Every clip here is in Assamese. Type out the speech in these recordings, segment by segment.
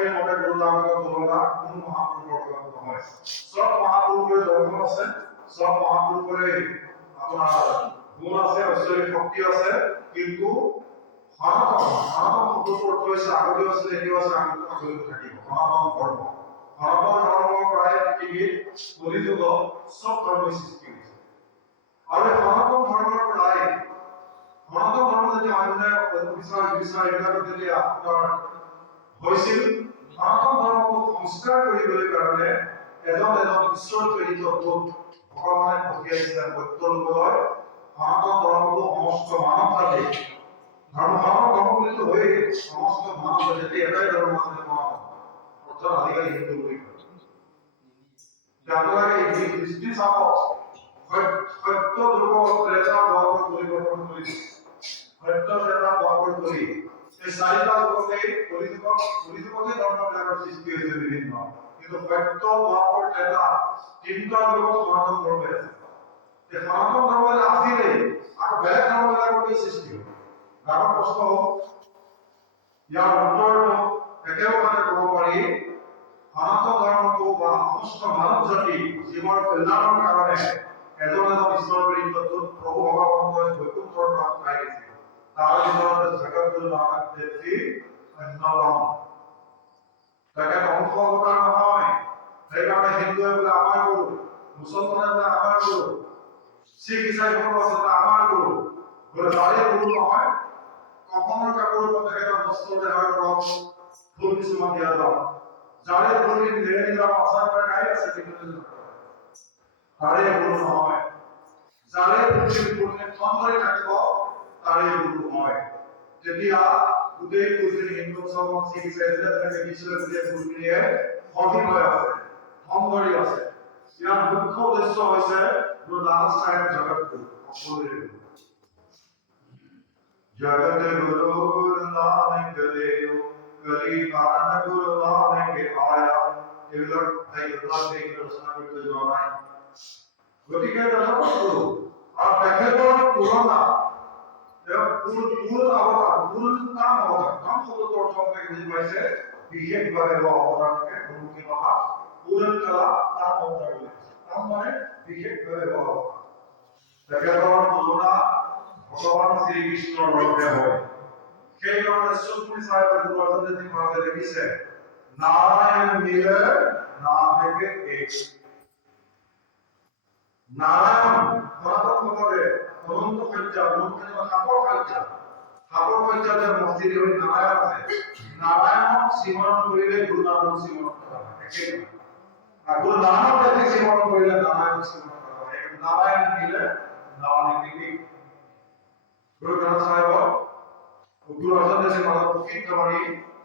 অনেকেই মতে গুৰু নানকৰ তুলনা কোনো মহাপুৰুষৰ লগত নহয়। সব মহাপুৰুষৰ দৰ্শন আছে, সব মহাপুৰুষৰে আপোনাৰ গুণ আছে, ঐশ্বৰিক শক্তি আছে, কিন্তু সনাতন শব্দটোৰ অৰ্থ হৈছে আগতেও আছিলে, এতিয়াও আছে, আগলৈও থাকিব। সনাতন ধৰ্ম, সনাতন ধৰ্মৰ পৰাই পৃথিৱীত কলিযুগত সব ধৰ্মৰ সৃষ্টি হৈছে। আৰু সনাতন ধৰ্মৰ পৰাই সনাতন ধৰ্ম যেতিয়া মানুহে বিচাৰ এইবিলাকত যেতিয়া আপোনাৰ হৈছিল, সনাতন ধৰ্মক সংস্কাৰ কৰিবলৈ কাৰণে এজন ঈশ্বৰ প্ৰেৰিত দূত ভগৱানে পঠিয়াইছিলে সত্য লোকলৈ। সনাতন ধৰ্মটো সমস্ত মানৱ জাতি ধৰ্ম বুলিতো হয়েই, সমস্ত মানৱ জাতি এটাই ধৰ্ম আছে সনাতন, অৰ্থাৎ আজিকালি হিন্দু বুলি কয়। আপোনালোকে এই দৃষ্টি চাব, সত্য যুগ ত্ৰেতা দ্বাপৰ পৰিৱৰ্তন কৰি সত্য ত্ৰেতা দ্বাপৰ কৰি এই চাৰিটা যুগতে কলিযুগতে ধৰ্মবিলাকৰ সৃষ্টি হৈছে বিভিন্ন, কিন্তু সত্য দ্বাপৰ ত্ৰেতা তিনিটা যুগত সনাতন ধৰ্ম আছে। এই সনাতন ধৰ্ম আছিলেই, আকৌ বেলেগ ধৰ্মবিলাকৰ সৃষ্টি হ'ল। ডাঙৰ প্ৰশ্ন হ'ল, ইয়াৰ উত্তৰটো একেবাৰে ক'ব পাৰি, সনাতন ধৰ্মটো বা সমস্ত মানৱ জাতি জীৱৰ কল্যাণৰ কাৰণে এজন ঈশ্বৰ প্ৰেৰিত দূত প্ৰভু ভগৱন্তই বৈকুণ্ঠৰ পৰা পঠাই দিছিল। তাৰ ভিতৰত জগতগুৰু নানক দেৱজী অন্যতম। তেখেত অংশ অৱতাৰ নহয়, সেইকাৰণে হিন্দুৱে বোলে আমাৰ গুৰু, মুছলমানে বোলে আমাৰ গুৰু, শিখ ইসাইসকল আছে আমাৰ গুৰু, বোলে তাৰে গুৰু নহয়। কখনৰ কাপোৰ তেখেতৰ বস্ত্ৰ দেহৰ ওপৰত ফুল কিছুমান দিয়া যাওক, যাৰে ফুল ধেৰে আচাৰ কৰে খাই আছে, কিন্তু তাৰে গুৰু নহয়। যাৰে ফুলখিনি থন ধৰি থাকিব, তাৰে গুৰু হয়। তেতিয়া গোটেই ফুলখিনি হিন্দু মুছলমান শিখ ইসাই তেনেকৈ দিছিলে, গোটেই ফুলখিনিয়ে সঠিক হৈ আছে, থন ধৰি আছে। ইয়াৰ মুখ্য উদ্দেশ্য হৈছে গুৰু নানক চাহেব জগতগুৰু, সকলোৰে গুৰু। जगत गुरु नानक देव कली कान गुरु नानक आया। এইবিলাক ৰচনা কৰি যোৱা নাই। গতিকে গুৰু আৰু তেখেতৰ তুলনা মূল অৱতাৰ, মূল কাম অৱতাৰ, কাম শব্দটোৰ অৰ্থ বুজি পাইছে, বিশেষভাৱে অৱতাৰকে গুৰুমুখী ভাষা পূৰণ কলা কাম অৱতাৰ বুলি কাম মানে বিশেষভাৱে অৱতাৰ। তেখেতৰ তুলনা ভগৱান শ্ৰীকৃষ্ণৰ লগতে হয়। সেইকাৰণে সুখমণি চাহেব গুৰু অৰ্জুন দেৱ মহাৰাজে লিখিছে, নাৰায়ণ মিলে নামে এক। নাৰায়ণ সনাতন ভগৱে অনন্ত সত্য, সাপৰ সত্য যে মন্দিৰ হৈ নাৰায়ণ আছে, নাৰায়ণক স্মৰণ কৰিলে গুৰু নানক স্মৰণ কৰা হয়। আৰু গুৰু নানক দেৱক স্মৰণ কৰিলে নাৰায়ণ স্মৰণ কৰা হয়। নাৰায়ণ মিলে নামে এক। গুৰু গ্ৰন্থ চাহেবৰ গুৰু অৰ্জুন দেৱ মহাৰাজৰ প্ৰসিদ্ধ বাণী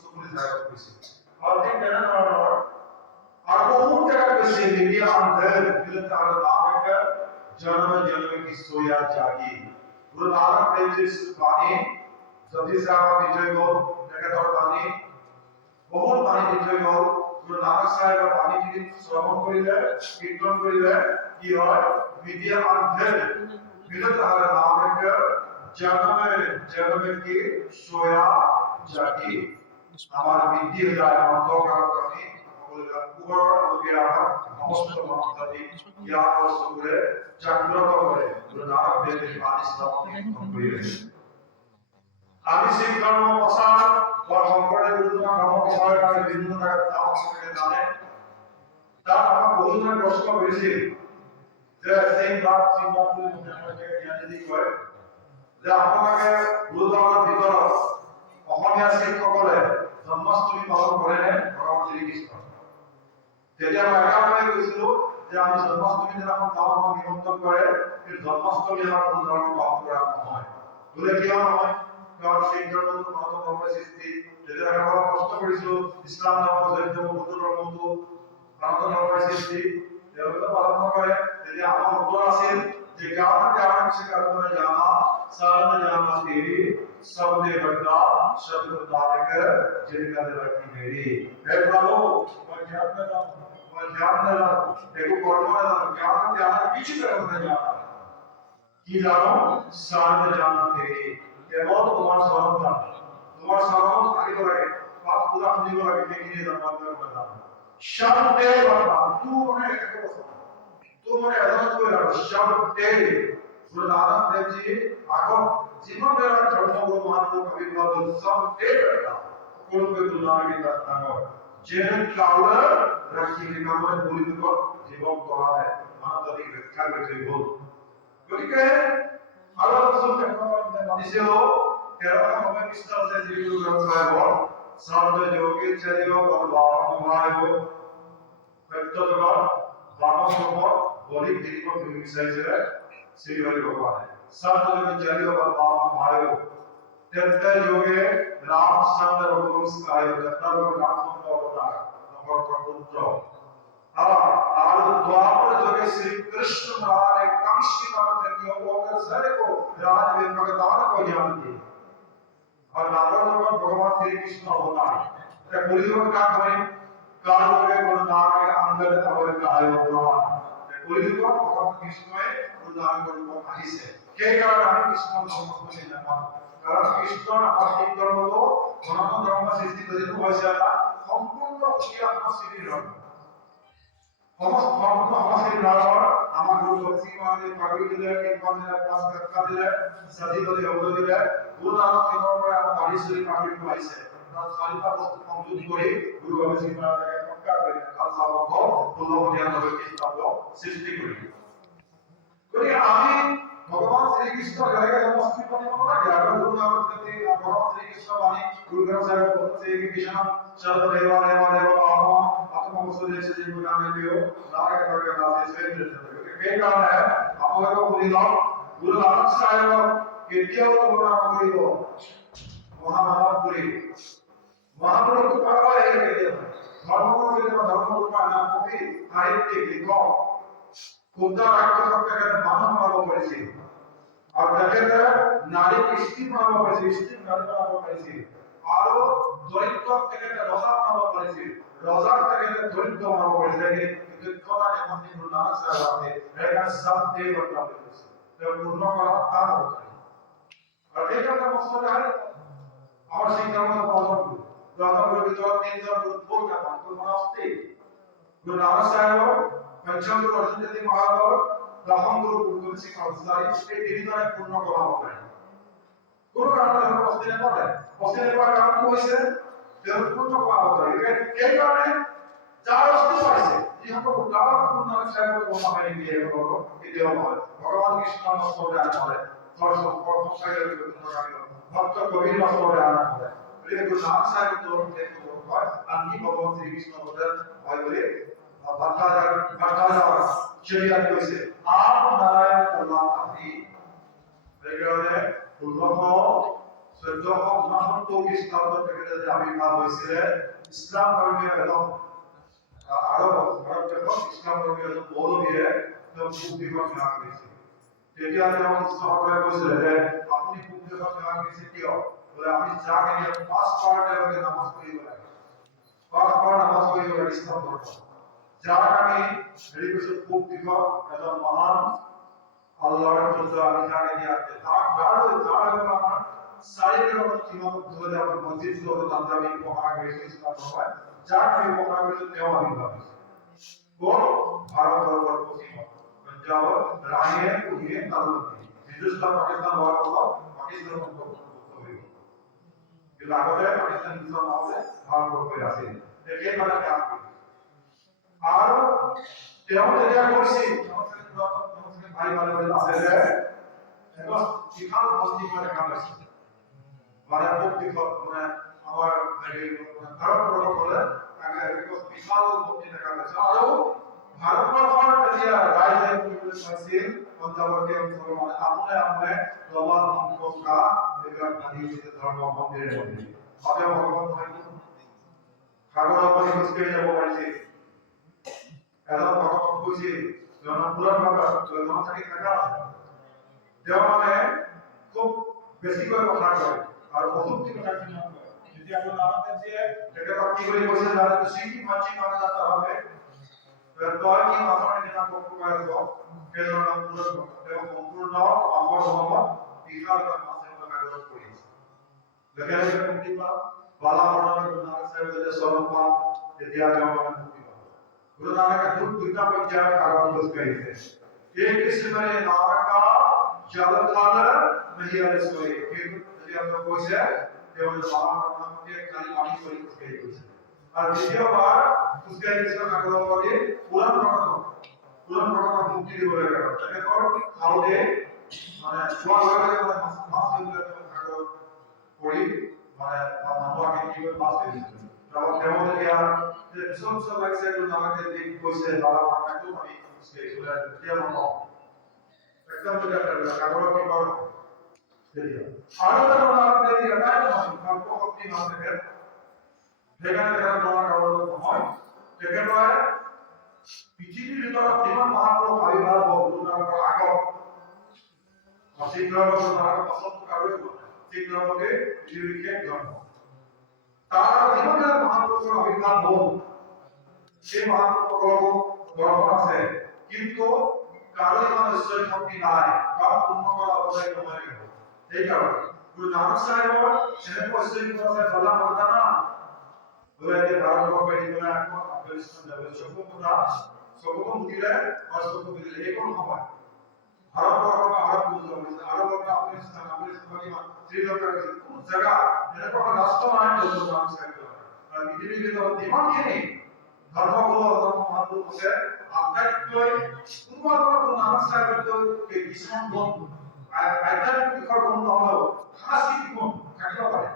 সুখমণি চাহেবক কৈছিল। और ठीक তেনেধৰণৰ और बहुत जगह पे से इंडिया अंदर मिलता है नानक जन्म जन्म की सोया जागी। गुरु नानक देव जी बानी जति साहब विजय गो তেখেতৰ বাণী বহুত বাণী বিজয় গল। গুৰু নানক সাহেবৰ বাণী যদি শ্ৰৱণ কৰিলে, কীৰ্তন কৰিলে কি হয়, বিদ্যা अंधेर मिलता है नानक जन्म जन्म की सोया जागी। আমার বৃদ্ধি যায় অন্ধকার কাটি উপর আলোকিয়া সমস্ত মানবজাতি জ্ঞান বস্তু করে জাগ্রত করে গুরু নানক দেবের বাণী শ্রবণ করিলেন। আমি শিখ ধর্ম প্রচার বা শংকরদেব গুরুজনার ধর্ম প্রচারের কারণে বিভিন্ন জায়গায় যাওয়া সম্পর্কে জানেন। তার আমার বহুজনে প্রশ্ন করেছিল যে সেই বাদ শ্রীমন্ত্রী জ্ঞানী কয় যে আপোনালোকে গুৰুজনাৰ ভিতৰত অসমীয়া শিখসকলে জন্মাষ্টমী পালন কৰেনে ভগৱান শ্ৰীকৃষ্ণ? তেতিয়া মই একেবাৰে কৈছিলো যে আমি জন্মাষ্টমী দিনাখন যাওঁ, আমাক নিমন্ত্ৰণ কৰে, কিন্তু জন্মাষ্টমী আমাৰ কোনো ধৰণৰ পালন কৰা নহয়। বোলে কিয় নহয়? কাৰণ শিখ ধৰ্মটো সনাতন ধৰ্মৰ সৃষ্টি। যেতিয়া আমি প্ৰশ্ন কৰিছিলো ইছলাম ধৰ্ম, জৈন ধৰ্ম, বৌদ্ধ ধৰ্মটো সনাতন ধৰ্মৰ সৃষ্টি, তেওঁলোকে পালন নকৰে। তেতিয়া আমাৰ উত্তৰ আছিল যে ज्ञान ज्ञान से कर्म जाना साधन जाना तेरी सबने बदला शब्द तारक जिनका रखी मेरी। हे प्रभु मैं ध्यान देखो कर्म ज्ञान ज्ञान किसी तरह में जाना কি জানো সাধন জানা তেরি। কেবল তোমার শরণ থাকিব লাগে। आपला खुदी वाला के लिए जमात में बता शब्द है बाबा तू उन्हें तू मने अदालत को रहा शब्द है गुरुनानक देव जी आगो जीवन में धर्म को महान कवि बाबू सब है बेटा कोन पे गुरुनानक की दास्तान जेन काउलर रखी के काम में बोली तो जीवन तो है मानव जाति की रक्षा करते बोल গতিকে আৰু কিছু ক্ষেত্ৰত মানিছেও কেৰলা সময় পিছৰ যে যিটো গ্ৰন্থ সাধু যোগী চৰিয় বলবামায়ব সত্যজগত বামসম্ভৱ বলি দীপক বিচাৰিছে শ্ৰীহৰি ভগৱানে সাধু যোগী চৰিয় বলবামায়ব তেত্তে যোগে ৰাম শব্দ ৰূপস্কায় তেত্তে ৰাম শব্দ অৱতাৰ নগৰ পুত্ৰ और द्वापर जोगे श्री कृष्ण महाराज ने कांशी नाम के होकर सारे को राज में भगवान को ज्ञान दिए और नागर में भगवान श्री कृष्ण होता है तो पुलिस का करें काल के गुरु नानक अंदर अवर का आयो भगवान तो पुलिस को भगवान कृष्ण में गुरु नानक को आही से के कारण कृष्ण समस्त में जन्म कारण कृष्ण अपनी धर्म को धर्म धर्म सृष्टि कर दिया वैसे संपूर्ण किया अपना शरीर সমস্ত সমাজের নারর আমার গুরু সীমানে পাগড়ি দিলে কিংবা পাঁচ টাকা দিলে সাজি দিলে অবদ দিলে গুরু নানক কেন্দ্র করে আমার বাড়িশ্বরী পাগড়ি পাইছে তার চারিটা বস্তু সংযোগ করে গুরু বাবা সীমানে পক্কা করে খালসা বাবা বল্লভ জ্ঞান হবে কিতাব সৃষ্টি করি গরি আমি ভগবান শ্রীকৃষ্ণ জায়গায় উপস্থিত হতে পারি না গুরু নানক যদি ভগবান শ্রীকৃষ্ণ বাণী গুরু গ্রন্থ সাহেব বলছে যে কৃষ্ণ শরদ দেবা দেবা দেবা आत्मा मसूल से जी गाने दियो नारे के करके नाचे से के कारण है हम लोग को बोली लो गुरु नानक साहिब के दियो तो बना बोली हो महापुरी महापुरी को पावा है के दियो धर्म को के धर्म को पाना को भी साहित्य लिखो खुदा राष्ट्र सबके कहते मानव मानव परिसी और कहते नारी किस्ती मानव परिसी किस्ती मानव परिसी और দরিদ্র থেকে রজা মানব করেছে রজা থেকে দরিদ্র মানব করেছে কিন্তু কথা যখন গুরু নানক সাহেব আছে এটা সব দেব বর্তমান করেছে তো পূর্ণ করা তার হচ্ছে আর এই কথা মসজিদে আর আমার শিক্ষা মত বলব যতগুলো ভিতর তিনজন গুরু কা বান্ত মনস্তে গুরু নানক সাহেব পঞ্চম গুরু অর্জুন দেব মহারাজ দশম গুরু গুরু সিং অবসারী এই তিনজনে পূর্ণ করা হবে কোনো কারণে আমরা মসজিদে পড়ে মসজিদে পড়ার কারণ কি হইছে দেহ পূর্ণ করা হতো এই কারণে যার অস্তিত্ব আছে যিসকল উদাহরণ পূর্ণ সাহেব বলা হয় দিয়ে বলো এই দেহ হয় ভগবান কৃষ্ণ নষ্টরে আনা হয় সর সম্পর্ক সাহেবের পূর্ণ কাহিল ভক্ত কবির নষ্টরে আনা হয় বলে গুরু নানক সাহেব তো দেখতে হয় আনকি ভগবান শ্রীকৃষ্ণ বলেন হয় বলে বার্তা শরীয়ত কইছে আপ নারায়ণ আল্লাহ আপনি বেগরে পূর্বক 1469 খ্রিস্টাব্দ থেকে যে আবির্ভাব হয়েছিল ইসলাম ধর্মীয় এবং আরব এবং ইসলাম ধর্মীয় মৌলবীয়ে মুক্তিপথ লাভ করেছে তেতিয়া যেমন সহকারে বলছিল যে আপনি মুক্তিপথ লাভ করেছে কিয় বলে আমি জানি যে 5 পাওয়ার নামাজ পড়ি বলে 5 পাওয়ার নামাজ পড়ি বলে ইসলাম ধর্ম যার আমি রিকোয়েস্ট মুক্তিপথ এবং মহান আল্লাহর জন্য আমি জানি যে তার আমার সাইকেল মত কিমাম ধরে আমার মসজিদ ধরে তান্দাবি উপহার করেছে ইসলাম ধর্ম যার আমি উপহার করেছে দেওয়া বিভাগ কোন ভারত বর্বর পশ্চিম पंजाब রায়ে উড়িয়ে তালুকি হিন্দুস্তান পাকিস্তান হওয়ার কথা পাকিস্তান অন্তর্ভুক্ত হবে কিন্তু আগতে পাকিস্তান হিন্দুস্তান হবে ভারত বর্বর আছে দেখে মানে কাজ করে আর তেও যেটা করছি ভাই ভালো আছে যে এখন বিখাল বস্তি করে কাজ আছে মানে মুক্তি মানে আমার ভারত বর্বর বলে আগে বিখাল বস্তি দেখা গেছে আর ভাৰতবৰ্ষৰ যেতিয়া ৰাইজে পাইছিল পঞ্জাৱতে মুছলমান আপনে জবান সংস্কা এইবিলাক আদি ধৰ্ম মন্দিৰে মন্দিৰ ভাবে ভগৱান হয়তো সাগৰৰ পানী খোজকাঢ়ি যাব পাৰিছিল এজন ভগৱান কৈছিল জনপুৰৰ জনথাকি থকা তেওঁ মানে খুব বেছিকৈ কথা কয় আৰু অযুক্তি কথা কিছুমান কয় যেতিয়া নাৰায়ণ দেৱজীয়ে তেখেতক কি বুলি কৈছিল জানে চিঠি মাছি মানে যাত্ৰা হবে Berdoa ki masuk di dalam pokok itu, kalau orang pura apa, bihar dan masuk ke dalam polis. Bagaimana kita বালা মৰণে গুৰু নানক চাহেবে যেতিয়া চৰণ পাম তেতিয়া তেওঁ মানে মুক্তি পাব। গুৰু নানকে দুটা পৰ্যায়ৰ আগত খোজ কাঢ়িছে। एक किस्म ने नारका जल काल नहीं आलसोई কিন্তু যদি আমরা কইছে তেও বালা মৰণে খালি পানী কৰি খোজ কাঢ়ি গৈছে। আৰ দ্বিতীয়বাৰ খোজ কাঢ়ি গৈছে আগৰ পৰে পুৰাণ প্ৰকাশ মুক্তি দিবলৈ কাৰণ তেনেকৰ খাওঁতে মানে খোৱা লগে লগে মাছ ধৰিবলৈ আগৰ কৰি মানে মানুহ আগে কি কৰি মাছ ধৰিছিল। আৰু তেওঁ যেতিয়া পিছত লাগিছে গুৰু নানকে যি কৈছে বালা মৰণেটো আমি খোজ কাঢ়িবলৈ তেতিয়া নকওঁ একদম তেতিয়া আগৰ কিবাৰ তেতিয়া আৰু এটা কথা তেতিয়া এটাই নহয় শক্তি নাথাকে সেইকাৰণে এটা তোমাৰ কাৰোবাৰ নহয় তেখেতৰে পৃথিৱীৰ ভিতৰত যিমান মহাপুৰুষ আৱিৰ্ভাৱ হ'ব গুৰু নানকৰ আগত ঠিক ধৰ্মৰ নানকৰ পাছত কাৰোৱে হোৱা নাই ঠিক ধৰ্মকে পৃথিৱীৰ শেষ ধৰ্ম তাৰ যিমান মহাপুৰুষৰ আৱিৰ্ভাৱ হ'ল সেই মহাপুৰুষসকলৰো দৰ্শন আছে কিন্তু কাৰো ইমান ঐশ্বৰিক শক্তি নাই বা পূৰ্ণ কৰা অৱদান নহয় সেইকাৰণে গুৰু নানক চাহেবৰ এনেকুৱা ঐশ্বৰিক আছে বলা মৰ্দানা বলে ভাৰতবৰ্ষ দিবলৈ আকৌ আফগানিস্তান যাব চকুতো মুদিলে আর চকু দিলে এই কোন সময় ভারতবর্ষ বা আরব বুঝতে আরব বা আফগানিস্তান শ্রীলঙ্কা কোন জায়গা এরকম রাষ্ট্র নাই বলতে নাম সাইকেল আর পৃথিবীর ভিতর দিমানখিনি ধর্মগুলো মহাপুরুষ আছে আধ্যাত্মিক কোন নাম সাইকেল তো কিছুমান গুণ আধ্যাত্মিক গুণ নহলেও সাংস্কৃতিক গুণ থাকিব পাৰে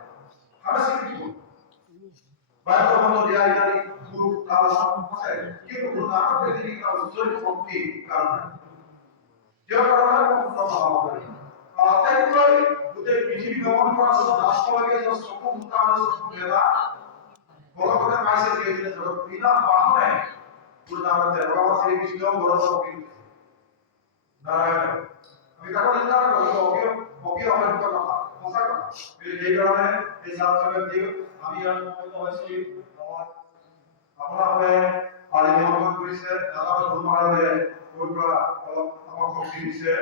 সাংস্কৃতিক গুণ বাইরে বন্ধ দেয়া ইত্যাদি গুরু কাল আছে কিন্তু গুরু নানকের যিনি ঐশ্বরিক শক্তি কারণ যার কারণে পূর্ণ ভাব করি আটাইতকৈ গোটেই পৃথিৱী ভ্ৰমণ কৰা ৰাষ্ট্ৰলৈকে চকু মুক্তাৰ মেলা বলকতে পাইছে কেইদিনে জগত বিনা বাহনে গুৰু নানকে ভগৱান শ্ৰীকৃষ্ণ বৰদৰ কবি নাৰায়ণ আমি কাকো নিন্দা নকৰো অকিয় অসংখ্য কথা সঁচা কথা এই কাৰণে এই ছাত্ৰকে দিও আমি ইয়াত মত হৈছি আপোনালোকে আজি নিমন্ত্ৰণ কৰিছে দাদা গুৰু মহাৰাজে পৰা অলপ আমাক শক্তি দিছে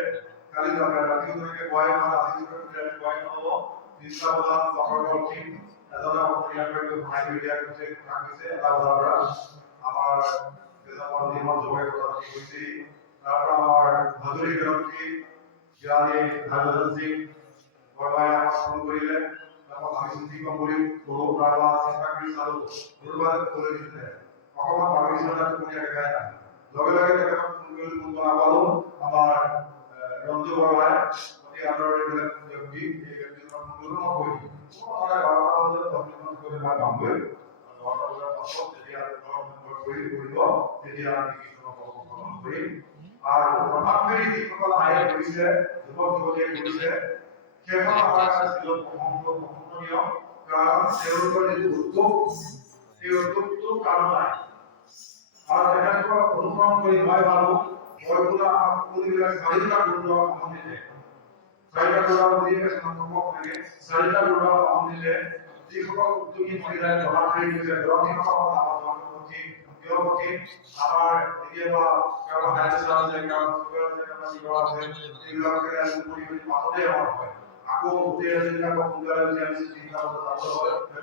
কালি ৰাতিও তেনেকে গৈ আমাৰ আজি গৈ নহ'ব ৩টা বজাত বাহিৰৰ টিম এজনে অপৰিয়াৰ কৰি ভাই দিয়া গৈছে কাম দিছে এটা বজাৰ পৰা আমাৰ এজনৰ নিমন্ত্ৰণ যোগাই কথা কৈছে তাৰ পৰা আমাৰ হাজৰি গ্ৰন্থী জ্ঞানী হাজৰত সিং বৰবাই আমাক ফোন কৰিলে তারপর আমি চিন্তা করি বড় প্রাণা চিন্তা করি চালু গুরুবার করে দিতে অকমান পাকিস্তানের কোন জায়গায় না লগে লগে দেখা ফোন করে ফোন করা বলো আমার রঞ্জু বড়ায় অতি আদরের ব্যক্তি এই ব্যক্তির ফোন করে না করি ওরা বারবার বলে ফোন করে না কাম করে বারবার বলে পাসপোর্ট যদি আর করি করিব যদি আমি কিছু কখন করি আর প্রভাব ফেরি সকল আয় করিছে যুবক যুবতী করিছে সেখন আমার কাছে ছিল কখনীয় কারণ তেওঁলোকৰ যে উদ্যোগ সেই উদ্যোগটো কাৰণ নাই আৰ তেখেতক অনুসৰণ কৰি মই ভাবো বৰগুলা সকলোবিলাক চাৰিটা গুৰুত্ব সম্বন্ধিতে চাৰিটা গুৰুত্ব দিয়ে সম্পৰ্ক থাকে চাৰিটা গুৰুত্ব সম্বন্ধিতে যিসকল উদ্যোগী মহিলাই প্ৰভাৱ কৰি গৈছে গ্ৰন্থিসকল আমাৰ জনগোষ্ঠী ব্যক্তি আমাৰ কেতিয়াবা কাৰোবাৰ হাইড্ৰেছন আছে কাৰোবাৰ চুগাৰ আছে কাৰোবাৰ লিভাৰ আছে এইবিলাকে কৰি পাছতে আমাৰ হয় আকৌ গোটেই ৰাজ্যবিলাক সোনকালে আমি চিন্তা কৰিব